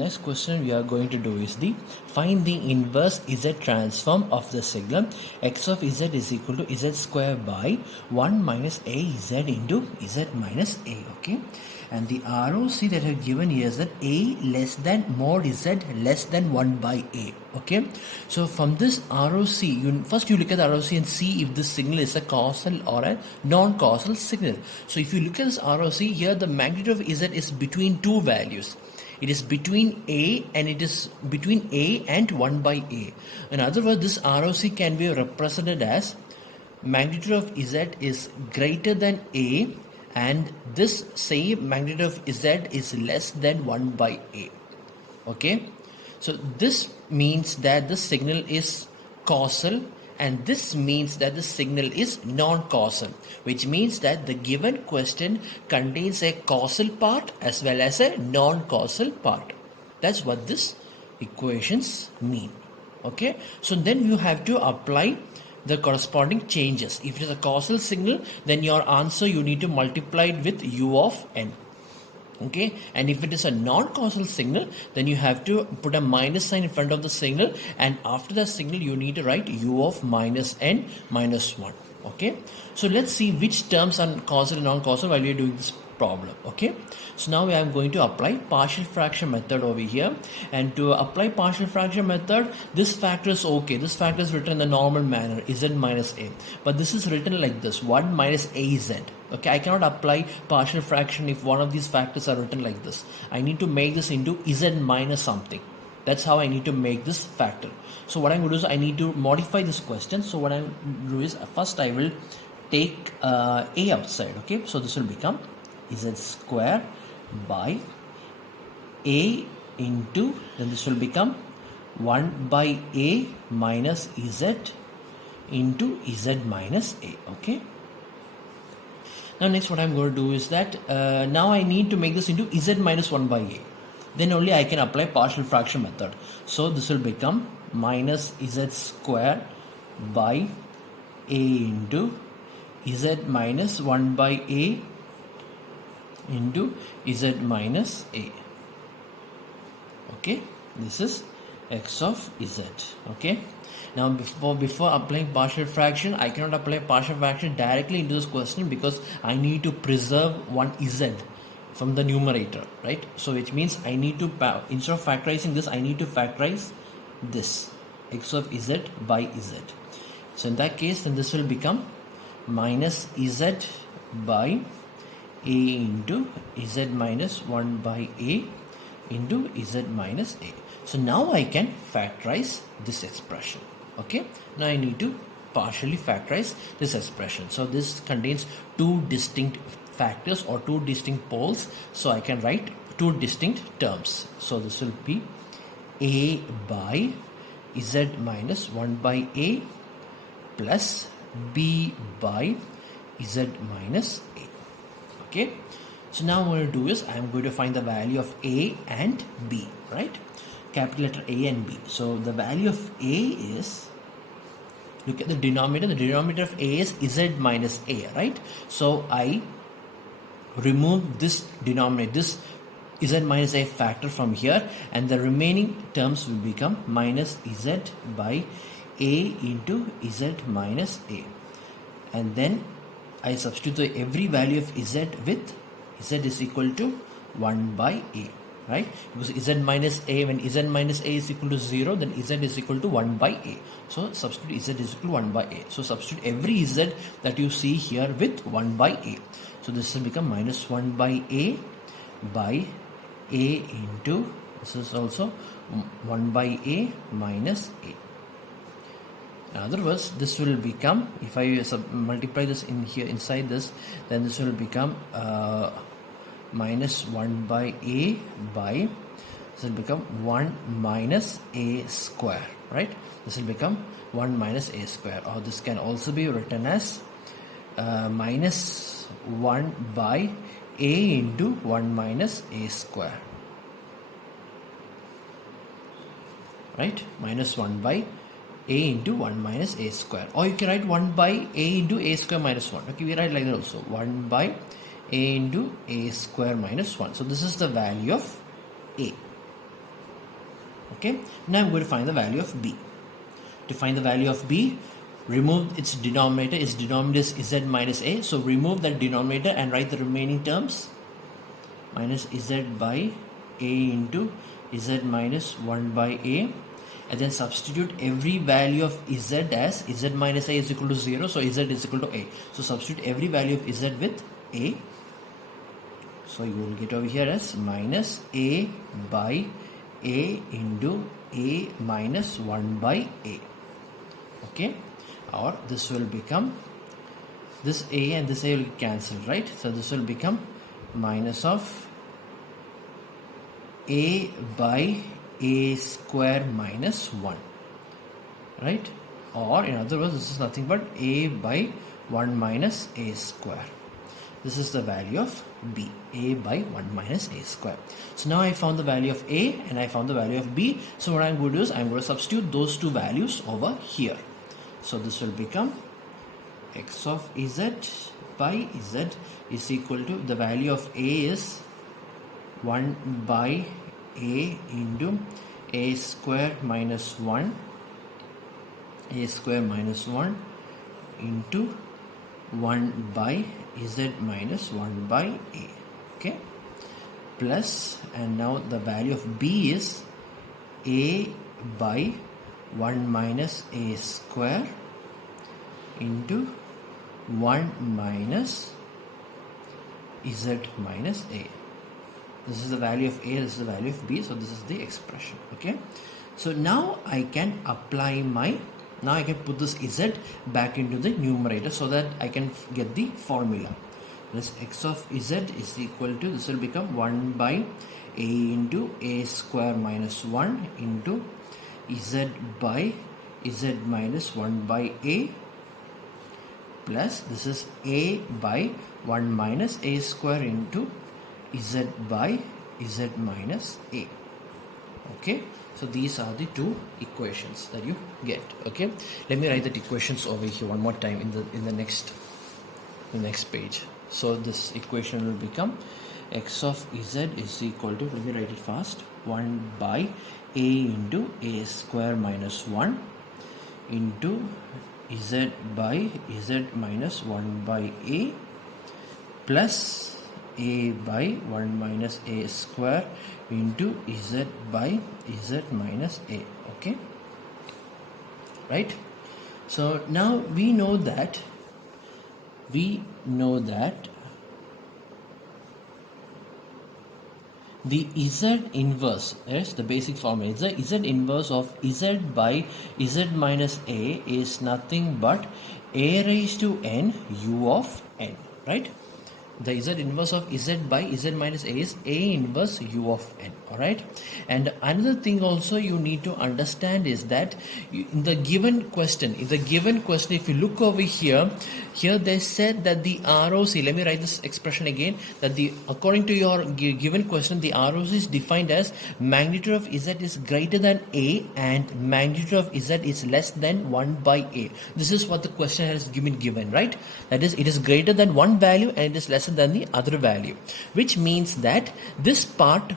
Next question we are going to do is the find the inverse z transform of the signal x of z is equal to z square by 1 minus a z into z minus a. Okay, and the ROC that I have given here is that a less than mod z less than 1 by a. Okay, so from this ROC, first you look at the ROC and see if this signal is a causal or a non-causal signal. So if you look at this ROC here, the magnitude of z is between two values. It is between a and it is between a and 1 by a. In other words, this ROC can be represented as magnitude of z is greater than a and this same magnitude of z is less than 1 by a. Okay, so this means that the signal is causal and this means that the signal is non-causal, which means that the given question contains a causal part as well as a non-causal part. That's what this equations mean. Okay, so then you have to apply the corresponding changes. If it is a causal signal, then your answer you need to multiply it with u of n. Okay, and if it is a non-causal signal, then you have to put a minus sign in front of the signal, and after the signal you need to write u of minus n minus 1. Okay, so let's see which terms are causal and non-causal while we are doing this problem. Okay, so now I am going to apply partial fraction method over here, and to apply partial fraction method, this factor is okay. This factor is written in the normal manner, z minus a, but this is written like this, 1 minus az. Okay, I cannot apply partial fraction if one of these factors are written like this. I need to make this into z minus something. That's how I need to make this factor. So what I'm going to do is I need to modify this question. So what I'm going to do is first I will take a outside. Okay, so this will become z square by a into, then this will become 1 by a minus z into z minus a. Okay. Now next what I'm going to do is that now I need to make this into z minus 1 by a. Then only I can apply partial fraction method. So this will become minus z square by a into z minus 1 by a into z minus a. Okay, this is x of z. Okay, now before applying partial fraction, I cannot apply partial fraction directly into this question because I need to preserve one z from the numerator, right? So which means I need to, instead of factorizing this, I need to factorize this x of z by z. So in that case, then this will become minus z by a into z minus 1 by a into z minus a. So now I can factorize this expression. Okay, now I need to partially factorize this expression. So this contains two distinct factors or two distinct poles, so I can write two distinct terms. So this will be a by z minus 1 by a plus b by z minus a. Okay, so now what I'm going to do is I'm going to find the value of a and b, right? Capital letter A and B. So the value of A is, look at the denominator of A is z minus a, right? So I remove this denominator, this z minus a factor from here, and the remaining terms will become minus z by a into z minus a, and then I substitute every value of z with z is equal to 1 by a, right? Because z minus a, when z minus a is equal to 0, then z is equal to 1 by a. So substitute z is equal to 1 by a. So substitute every z that you see here with 1 by a. So this will become minus 1 by a into, this is also 1 by a minus a. In other words, this will become, if I multiply this in here inside this, then this will become minus 1 by a by, this will become 1 minus a square, right? This will become 1 minus a square, or this can also be written as minus 1 by a into 1 minus a square, right? Minus 1 by a into 1 minus a square, or you can write 1 by a into a square minus 1. Okay, we write like that also, 1 by a into a square minus 1. So this is the value of a. Okay, now I'm going to find the value of b. To find the value of b, remove its denominator. Its denominator is z minus a, so remove that denominator and write the remaining terms. Minus z by a into z minus 1 by a, and then substitute every value of z as z minus a is equal to 0, so z is equal to a. So substitute every value of z with a. So you will get over here as minus a by a into a minus 1 by a. Okay, or this will become, this a and this a will cancel, right? So this will become minus of a by a square minus 1, right? Or in other words, this is nothing but a by 1 minus a square. This is the value of b, a by 1 minus a square. So now I found the value of a and I found the value of b. So what I'm going to do is I'm going to substitute those two values over here. So this will become x of z by z is equal to, the value of a is 1 by a into a square minus 1, a square minus 1 into 1 by z minus 1 by a. Okay, plus, and now the value of b is a by 1 minus a square into 1 minus z minus a. This is the value of a, this is the value of b, so this is the expression. Okay, so now I can apply my, now I can put this z back into the numerator so that I can get the formula. This x of z is equal to, this will become 1 by a into a square minus 1 into z by z minus 1 by a, plus this is a by 1 minus a square into z by z minus a. Okay, so these are the two equations that you get. Okay, let me write the equations over here one more time in the next page. So this equation will become x of z is equal to, let me write it fast, 1 by a into a square minus 1 into z by z minus 1 by a, plus a by 1 minus a square into z by z minus a. Okay, right? So now we know that the z inverse, yes, the basic formula is the z inverse of z by z minus a is nothing but a raised to n u of n, right? The z inverse of z by z minus a is a inverse u of n. Alright, and another thing also you need to understand is that in the given question, if you look over here they said that the ROC, let me write this expression again, that according to your given question, the ROC is defined as magnitude of z is greater than a and magnitude of z is less than 1 by a. This is what the question has given, right? That is, it is greater than one value and it is lesser than the other value, which means that this part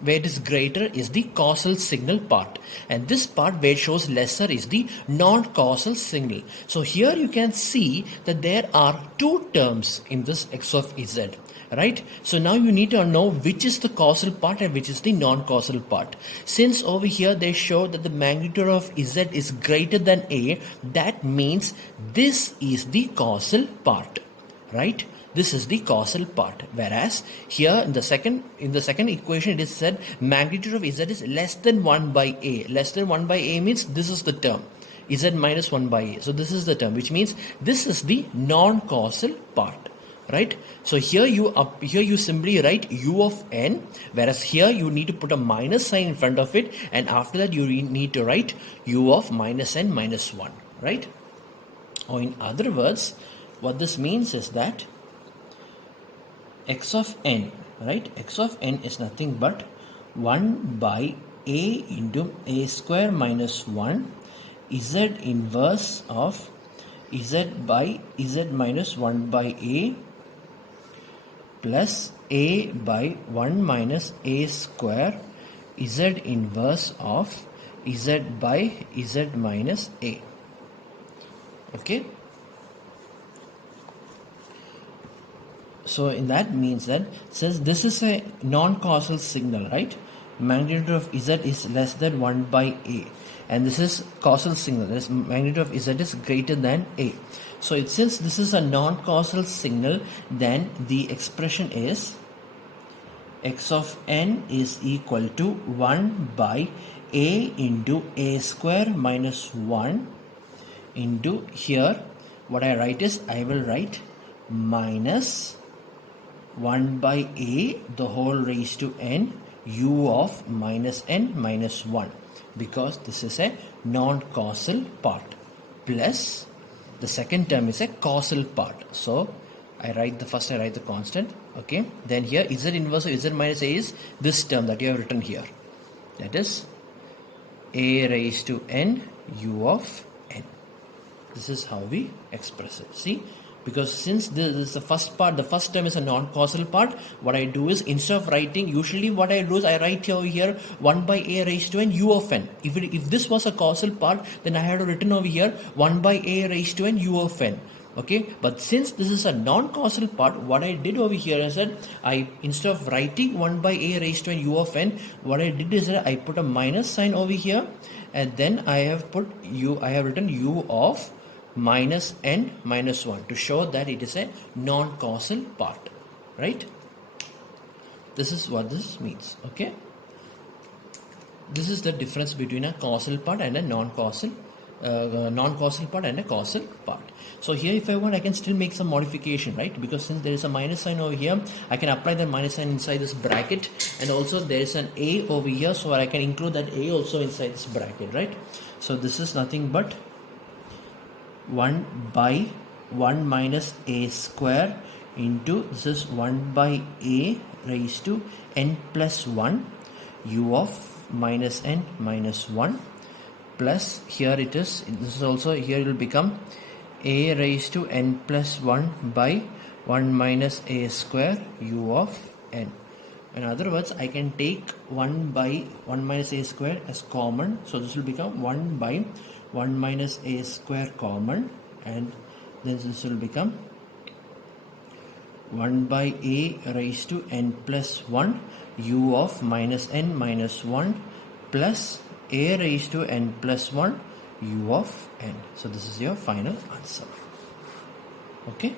where it is greater is the causal signal part, and this part where it shows lesser is the non-causal signal. So here you can see that there are two terms in this x of z, right? So now you need to know which is the causal part and which is the non-causal part. Since over here they show that the magnitude of z is greater than a, that means this is the causal part, right? This is the causal part, whereas here in the second equation it is said magnitude of z is less than 1 by a. Less than 1 by a means this is the term z minus 1 by a. So this is the term, which means this is the non-causal part, right? So here you simply write u of n, whereas here you need to put a minus sign in front of it, and after that you need to write u of minus n minus 1, right? Or in other words, what this means is that x of n, right? X of n is nothing but 1 by a into a square minus 1 z inverse of z by z minus 1 by a plus a by 1 minus a square z inverse of z by z minus a. Okay. So in that means that since this is a non-causal signal, right? Magnitude of z is less than 1 by a, and this is causal signal. This magnitude of z is greater than a. So since this is a non-causal signal, then the expression is x of n is equal to 1 by a into a square minus 1 into here. What I write is, I will write minus 1 by a the whole raised to n u of minus n minus 1, because this is a non-causal part, plus the second term is a causal part. So I write the constant. Okay, then here z inverse of z minus a is this term that you have written here, that is a raised to n u of n. This is how we express it. See, because since this is the first part, the first term is a non-causal part, what I do is, instead of writing, usually what I do is I write over here 1 by a raised to n u of n. If this was a causal part, then I had written over here 1 by a raised to n u of n. Okay, but since this is a non-causal part, what I did over here is that instead of writing 1 by a raised to n u of n, what I did is that I put a minus sign over here, and then I have written u of minus n minus 1 to show that it is a non-causal part, right? This is what this means. Okay, this is the difference between a causal part and a non-causal part and a causal part. So here, if I want, I can still make some modification, right? Because since there is a minus sign over here, I can apply the minus sign inside this bracket, and also there is an a over here, so I can include that a also inside this bracket, right? So this is nothing but 1 by 1 minus a square into this is 1 by a raised to n plus 1 u of minus n minus 1, plus here it is, this is also, here it will become a raised to n plus 1 by 1 minus a square u of n. In other words, I can take 1 by 1 minus a square as common, so this will become 1 by 1 minus a square common, and then this will become 1 by a raised to n plus 1 u of minus n minus 1 plus a raised to n plus 1 u of n. So this is your final answer. Okay.